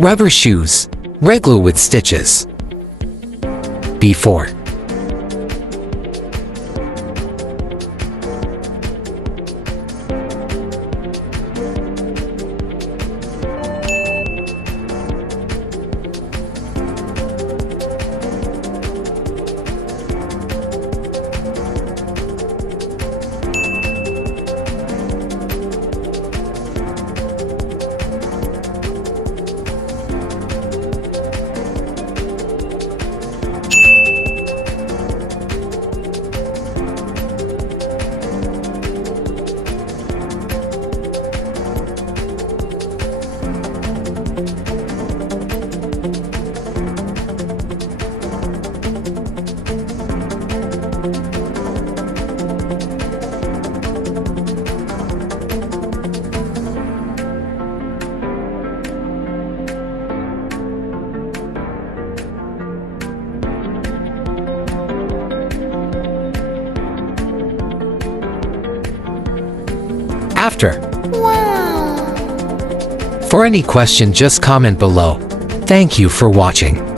Rubber shoes, regular with stitches. Before. After. Wow! For any question, just comment below. Thank you for watching.